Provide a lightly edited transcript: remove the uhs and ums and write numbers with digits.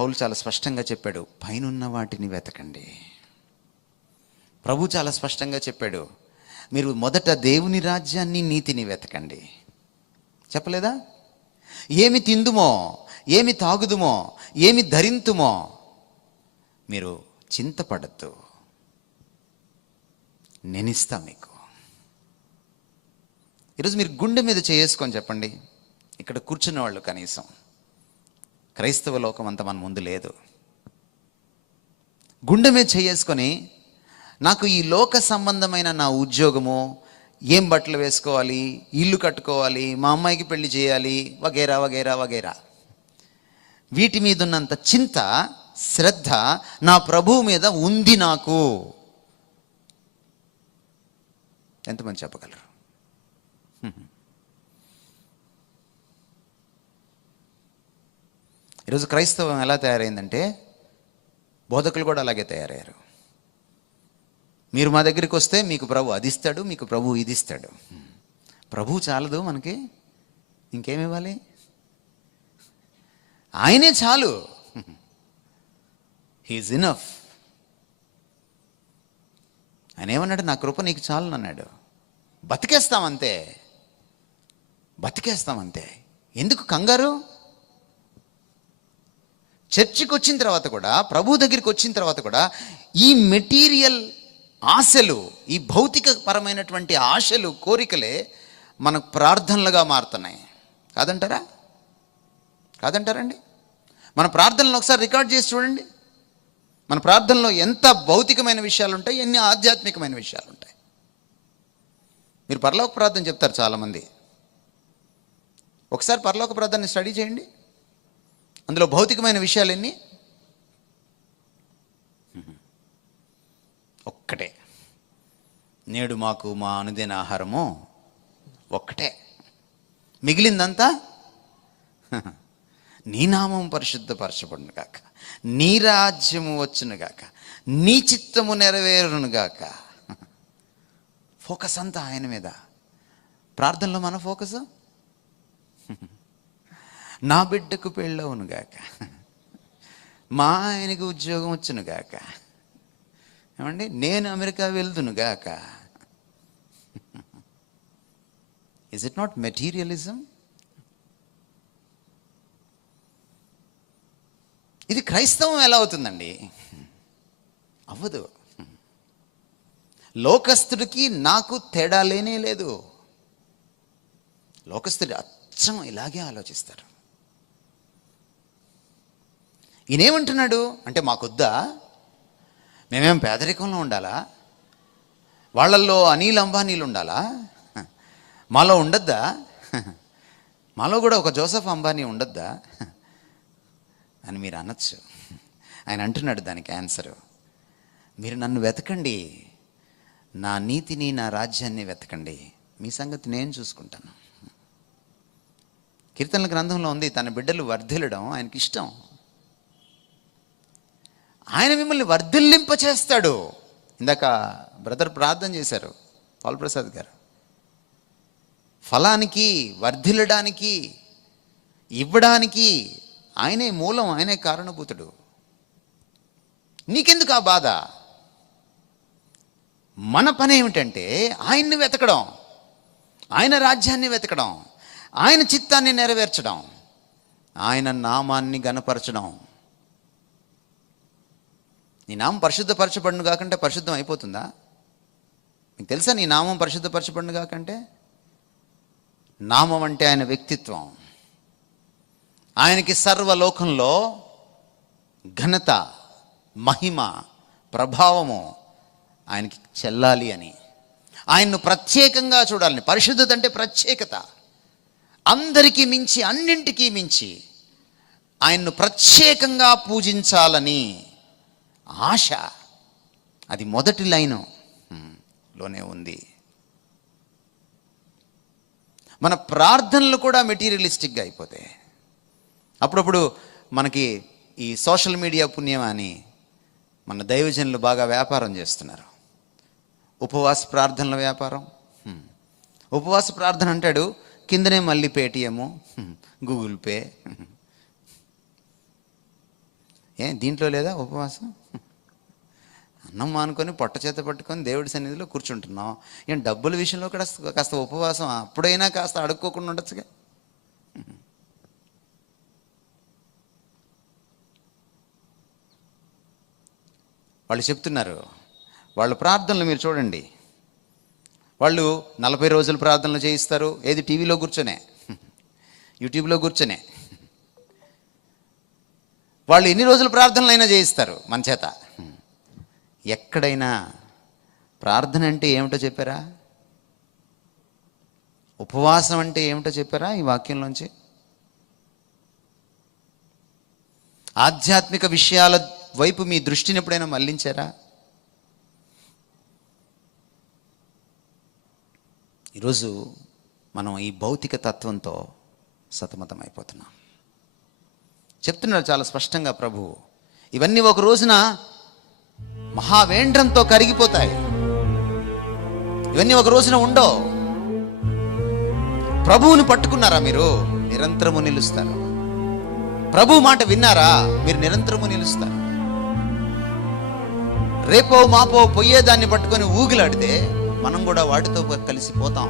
పౌలు చాలా స్పష్టంగా చెప్పాడు, పైనున్న వాటిని వెతకండి. ప్రభు చాలా స్పష్టంగా చెప్పాడు, మీరు మొదట దేవుని రాజ్యాన్ని, నీతిని వెతకండి. చెప్పలేదా? ఏమి తిందుమో, ఏమి తాగుదుమో, ఏమి ధరింతుమో మీరు చింతపడద్దు, నేనిస్తా మీకు. ఈరోజు మీరు గుండె మీద చేసుకొని చెప్పండి, ఇక్కడ కూర్చున్న వాళ్ళు కనీసం క్రైస్తవ లోకం అంతా మన ముందు లేదు. గుండె మీద చేసుకొని, నాకు ఈ లోక సంబంధమైన నా ఉద్యోగము, ఏం బట్టలు వేసుకోవాలి, ఇల్లు కట్టుకోవాలి, మా అమ్మాయికి పెళ్లి చేయాలి, వగేరా వగేరా వగేరా, వీటి మీద ఉన్నంత చింత, శ్రద్ధ నా ప్రభువు మీద ఉంది నాకు. ఎంతమంది చెప్పగలరు? ఈరోజు క్రైస్తవం ఎలా తయారైందంటే, బోధకులు కూడా అలాగే తయారయ్యారు. మీరు మా దగ్గరికి వస్తే మీకు ప్రభు అది ఇస్తాడు, మీకు ప్రభు ఇది ఇస్తాడు. ప్రభు చాలదు మనకి, ఇంకేమి ఇవ్వాలి? ఆయనే చాలు. He's enough. ఆయన ఏమన్నాడు? నా కృప నీకు చాలు అన్నాడు. బతికేస్తామంతే, బతికేస్తామంతే. ఎందుకు కంగారు? చర్చికి వచ్చిన తర్వాత కూడా, ప్రభు దగ్గరికి వచ్చిన తర్వాత కూడా ఈ మెటీరియల్ ఆశలు, ఈ భౌతిక పరమైనటువంటి ఆశలు, కోరికలే మనకు ప్రార్థనలుగా మారుతున్నాయి. కాదంటారా? కాదంటారండి? మన ప్రార్థనలు ఒకసారి రికార్డ్ చేసి చూడండి. మన ప్రార్థనలో ఎంత భౌతికమైన విషయాలు ఉంటాయి, ఎన్ని ఆధ్యాత్మికమైన విషయాలు ఉంటాయి. మీరు పరలోక ప్రార్థన చెప్తారు చాలామంది. ఒకసారి పరలోక ప్రార్థనని స్టడీ చేయండి. అందులో భౌతికమైన విషయాలు ఎన్ని? ఒక్కటే, నేడు మాకు మా అనుదిన ఆహారము ఒక్కటే, మిగిలిందంతా నీ నామం పరిశుద్ధపరచబడును గాక, నీ రాజ్యము వచ్చును గాక, నీ చిత్తము నెరవేరును గాక. ఫోకస్ అంతా ఆయన మీద. ప్రార్థనలో మన ఫోకస్, నా బిడ్డకు పెళ్ళవును గాక, మా ఆయనకు ఉద్యోగం వచ్చును గాక, ఏమండి నేను అమెరికా వెళ్తును గాక. Is it not materialism? ఇది క్రైస్తవం ఎలా అవుతుందండి? అవ్వదు. లోకస్తుడికి నాకు తేడా లేనే లేదు. లోకస్తుడు అచ్చం ఇలాగే ఆలోచిస్తారు. ఈయనేమంటున్నాడు అంటే, మాకొద్దా? మేమేం పేదరికంలో ఉండాలా? వాళ్ళల్లో అనిల్ అంబానీలు ఉండాలా? మాలో ఉండద్దా? మాలో కూడా ఒక జోసెఫ్ అంబానీ ఉండద్దా అని మీరు అనొచ్చు. ఆయన అంటున్నాడు దానికి ఆన్సరు, మీరు నన్ను వెతకండి, నా నీతిని, నా రాజ్యాన్ని వెతకండి, మీ సంగతి నేను చూసుకుంటాను. కీర్తనల గ్రంథంలో ఉంది, తన బిడ్డలు వర్ధిల్లడం ఆయనకి ఇష్టం. ఆయన మిమ్మల్ని వర్ధిల్లింప చేస్తాడు. ఇందాక బ్రదర్ ప్రార్థన చేశారు, పాల్ ప్రసాద్ గారు. ఫలానికి, వర్ధిల్లడానికి, ఇవ్వడానికి ఆయనే మూలం, ఆయనే కారణభూతుడు. నీకెందుకు ఆ బాధ? మన పని ఏమిటంటే ఆయన్ని వెతకడం, ఆయన రాజ్యాన్ని వెతకడం, ఆయన చిత్తాన్ని నెరవేర్చడం, ఆయన నామాన్ని గణపరచడం. నీ నామం పరిశుద్ధపరచబడును కాకంటే పరిశుద్ధం అయిపోతుందా? మీకు తెలుసా నీ నామం పరిశుద్ధపరచబడును కాకంటే? నామం అంటే ఆయన వ్యక్తిత్వం. ఆయనకి సర్వలోకంలో ఘనత, మహిమ, ప్రభావము ఆయనకి చెల్లాలి అని, ఆయన్ను ప్రత్యేకంగా చూడాలని. పరిశుద్ధత అంటే ప్రత్యేకత. అందరికీ మించి, అన్నింటికీ మించి ఆయన్ను ప్రత్యేకంగా పూజించాలని ఆశ. అది మొదటి లైను లోనే ఉంది. మన ప్రార్థనలు కూడా మెటీరియలిస్టిక్గా అయిపోతాయి. అప్పుడప్పుడు మనకి ఈ సోషల్ మీడియా పుణ్యం అని మన దైవజనులు బాగా వ్యాపారం చేస్తున్నారు. ఉపవాస ప్రార్థనల వ్యాపారం. ఉపవాస ప్రార్థన అంటాడు, కిందనే మళ్ళీ పేటిఎము, గూగుల్ పే. దీంట్లో లేదా ఉపవాసం? అన్నం మానుకొని పొట్ట చేత పట్టుకొని దేవుడి సన్నిధిలో కూర్చుంటున్నాం. డబ్బుల విషయంలో కూడా కాస్త ఉపవాసం అప్పుడైనా కాస్త అడుక్కోకుండా ఉండొచ్చుగా. వాళ్ళు చెప్తున్నారు, వాళ్ళ ప్రార్థనలు మీరు చూడండి. వాళ్ళు 40 రోజులు ప్రార్థనలు చేయిస్తారు. ఏది? టీవీలో కూర్చొనే, యూట్యూబ్లో కూర్చొనే. వాళ్ళు ఎన్ని రోజులు ప్రార్థనలు అయినా చేయిస్తారు మన చేత. ఎక్కడైనా ప్రార్థన అంటే ఏమిటో చెప్పారా? ఉపవాసం అంటే ఏమిటో చెప్పారా ఈ వాక్యంలోంచి? ఆధ్యాత్మిక విషయాల వైపు మీ దృష్టిని ఎప్పుడైనా మళ్లించారా? ఈరోజు మనం ఈ భౌతిక తత్వంతో సతమతం అయిపోతున్నాం. చెప్తున్నారు చాలా స్పష్టంగా ప్రభు, ఇవన్నీ ఒక రోజున మహావేంద్రంతో కరిగిపోతాయి. ఇవన్నీ ఒక రోజున ఉండవు. ప్రభువుని పట్టుకున్నారా మీరు? నిరంతరము నిలుస్తారు. ప్రభు మాట విన్నారా? మీరు నిరంతరము నిలుస్తారు. రేపో మాపో పోయేదాన్ని పట్టుకొని ఊగిలాడితే మనం కూడా వాటితో కలిసిపోతాం.